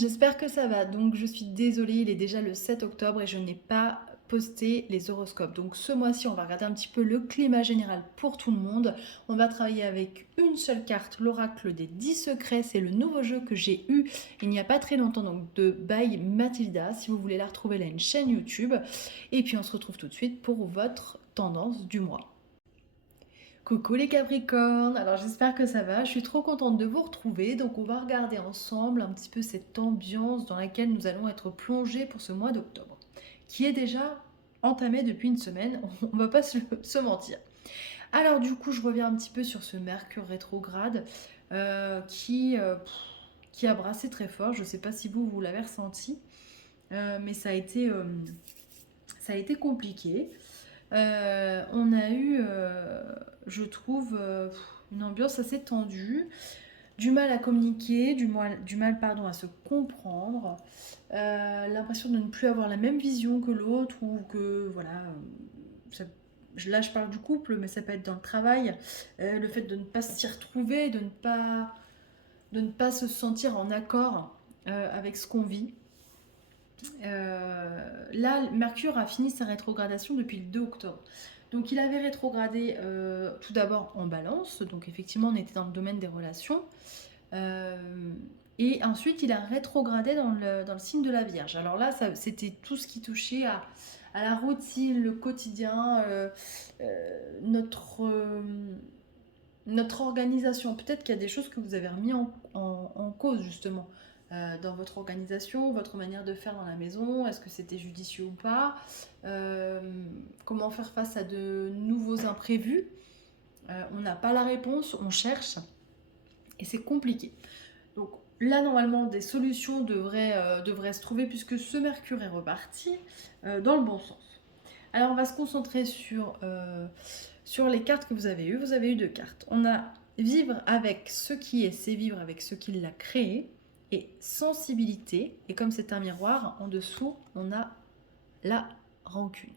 j'espère que ça va. Donc je suis désolée, il est déjà le 7 octobre et je n'ai pas posté les horoscopes. Donc ce mois-ci, on va regarder un petit peu le climat général pour tout le monde. On va travailler avec une seule carte, l'oracle des 10 secrets. C'est le nouveau jeu que j'ai eu il n'y a pas très longtemps, donc de by Mathilda. Si vous voulez la retrouver, elle a une chaîne YouTube. Et puis on se retrouve tout de suite pour votre tendance du mois. Coucou les Capricornes, alors j'espère que ça va, je suis trop contente de vous retrouver, donc on va regarder ensemble un petit peu cette ambiance dans laquelle nous allons être plongés pour ce mois d'octobre, qui est déjà entamé depuis une semaine, on va pas se mentir. Alors du coup je reviens un petit peu sur ce Mercure rétrograde qui a brassé très fort, je sais pas si vous l'avez ressenti, mais ça a été compliqué. On a eu, je trouve, une ambiance assez tendue, du mal à communiquer, du mal pardon, à se comprendre, l'impression de ne plus avoir la même vision que l'autre ou que, voilà, ça- là je parle du couple, mais ça peut être dans le travail, le fait de ne pas s'y retrouver, de ne pas se sentir en accord avec ce qu'on vit. Là, Mercure a fini sa rétrogradation depuis le 2 octobre. Donc il avait rétrogradé tout d'abord en balance, donc effectivement on était dans le domaine des relations. Euh, et ensuite il a rétrogradé dans le signe de la Vierge. Alors là, c'était tout ce qui touchait à la routine, le quotidien, notre organisation. Peut-être qu'il y a des choses que vous avez remis en cause justement dans votre organisation, votre manière de faire dans la maison. Est-ce que c'était judicieux ou pas? Euh, Comment faire face à de nouveaux imprévus? On n'a pas la réponse, on cherche et c'est compliqué. Donc là, normalement, des solutions devraient se trouver puisque ce Mercure est reparti dans le bon sens. Alors, on va se concentrer sur les cartes que vous avez eues. Vous avez eu deux cartes. On a vivre avec ce qui est, c'est vivre avec ce qui l'a créé, et sensibilité. Et comme c'est un miroir, en dessous, on a la rancune.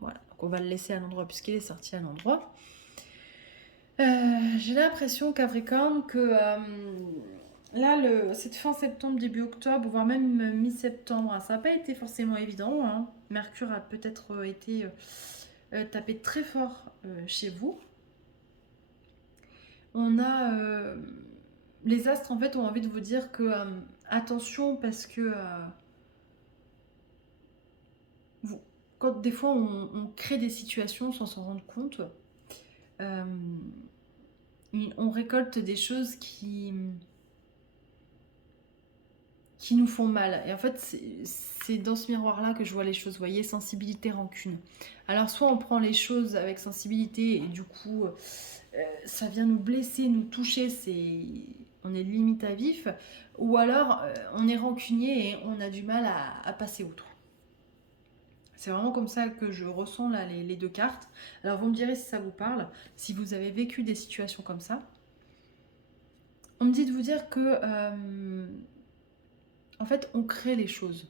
Voilà, donc on va le laisser à l'endroit puisqu'il est sorti à l'endroit. J'ai l'impression, Capricorne, que là, cette fin septembre, début octobre, voire même mi-septembre, hein, ça n'a pas été forcément évident, hein. Mercure a peut-être été tapé très fort chez vous. On a les astres en fait ont envie de vous dire que attention parce que vous, quand des fois on crée des situations sans s'en rendre compte, euh, on récolte des choses qui nous font mal. Et en fait, c'est dans ce miroir-là que je vois les choses. Vous voyez, sensibilité, rancune. Alors, soit on prend les choses avec sensibilité et du coup, ça vient nous blesser, nous toucher, on est limite à vif. Ou alors, on est rancunier et on a du mal à passer outre. C'est vraiment comme ça que je ressens là les deux cartes. Alors, vous me direz si ça vous parle, si vous avez vécu des situations comme ça. On me dit de vous dire que, en fait, on crée les choses.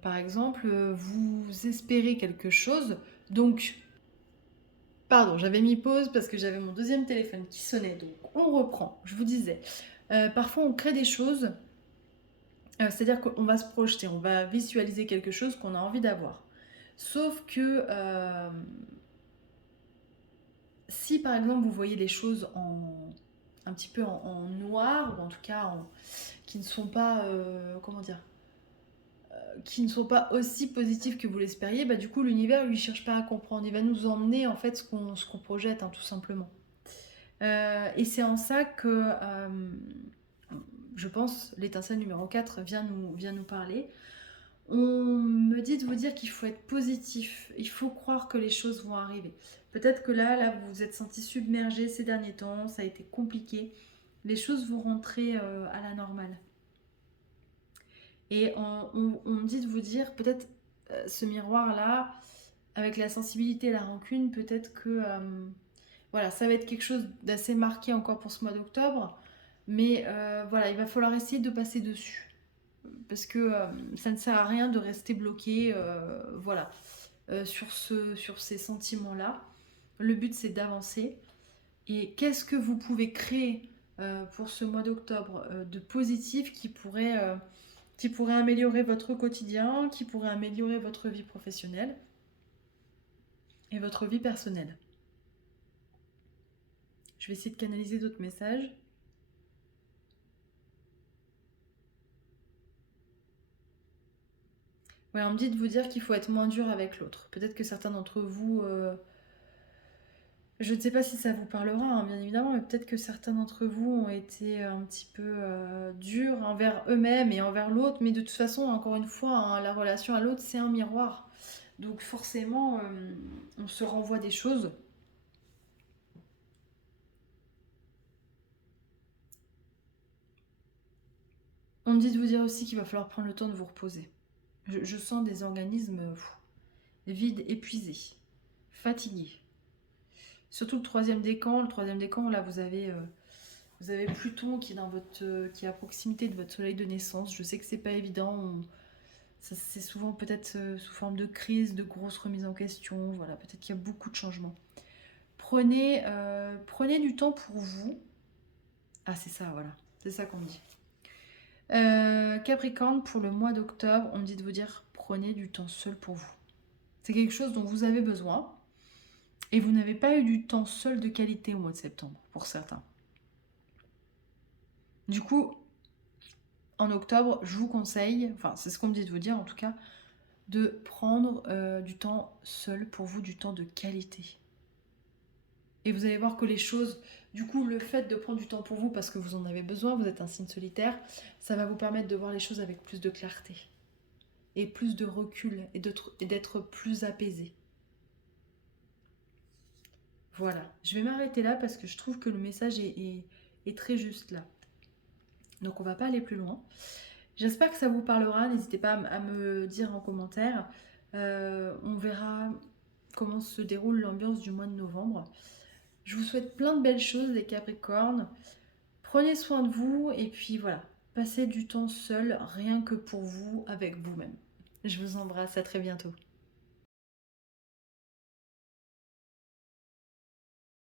Par exemple, vous espérez quelque chose, donc, pardon, j'avais mis pause parce que j'avais mon deuxième téléphone qui sonnait, donc on reprend, je vous disais. Parfois on crée des choses, c'est-à-dire qu'on va se projeter, on va visualiser quelque chose qu'on a envie d'avoir. Sauf que si par exemple vous voyez les choses un petit peu en noir, ou en tout cas qui ne sont pas, comment dire, qui ne sont pas aussi positifs que vous l'espériez, bah du coup l'univers lui cherche pas à comprendre, il va nous emmener en fait ce qu'on projette, hein, tout simplement. Et c'est en ça que je pense l'étincelle numéro 4 vient nous parler. On me dit de vous dire qu'il faut être positif, il faut croire que les choses vont arriver. Peut-être que là vous vous êtes senti submergé ces derniers temps, ça a été compliqué. Les choses vont rentrer à la normale. Et on me dit de vous dire, peut-être ce miroir-là, avec la sensibilité et la rancune, peut-être que voilà, ça va être quelque chose d'assez marqué encore pour ce mois d'octobre. Mais voilà, il va falloir essayer de passer dessus. Parce que ça ne sert à rien de rester bloqué voilà, sur ces sentiments-là. Le but, c'est d'avancer. Et qu'est-ce que vous pouvez créer pour ce mois d'octobre de positif qui pourrait améliorer votre quotidien, qui pourrait améliorer votre vie professionnelle et votre vie personnelle. Je vais essayer de canaliser d'autres messages. Ouais, on me dit de vous dire qu'il faut être moins dur avec l'autre. Peut-être que certains d'entre vous, je ne sais pas si ça vous parlera, hein, bien évidemment, mais peut-être que certains d'entre vous ont été un petit peu durs envers eux-mêmes et envers l'autre. Mais de toute façon, encore une fois, hein, la relation à l'autre, c'est un miroir. Donc forcément, on se renvoie des choses. On me dit de vous dire aussi qu'il va falloir prendre le temps de vous reposer. Je sens des organismes vides, épuisés, fatigués. Surtout le troisième décan. Le troisième décan, là, vous avez Pluton qui est, qui est à proximité de votre soleil de naissance. Je sais que c'est pas évident. C'est souvent peut-être sous forme de crise, de grosses remises en question. Voilà, peut-être qu'il y a beaucoup de changements. Prenez du temps pour vous. Ah, c'est ça, voilà. C'est ça qu'on me dit. Capricorne, pour le mois d'octobre, on me dit de vous dire prenez du temps seul pour vous. C'est quelque chose dont vous avez besoin. Et vous n'avez pas eu du temps seul de qualité au mois de septembre, pour certains. Du coup, en octobre, je vous conseille, enfin c'est ce qu'on me dit de vous dire en tout cas, de prendre du temps seul pour vous, du temps de qualité. Et vous allez voir que les choses, du coup, le fait de prendre du temps pour vous parce que vous en avez besoin, vous êtes un signe solitaire, ça va vous permettre de voir les choses avec plus de clarté et plus de recul et d'être plus apaisé. Voilà, je vais m'arrêter là parce que je trouve que le message est très juste là. Donc on va pas aller plus loin. J'espère que ça vous parlera, n'hésitez pas à me dire en commentaire. On verra comment se déroule l'ambiance du mois de novembre. Je vous souhaite plein de belles choses les Capricornes. Prenez soin de vous et puis voilà, passez du temps seul, rien que pour vous, avec vous-même. Je vous embrasse, à très bientôt.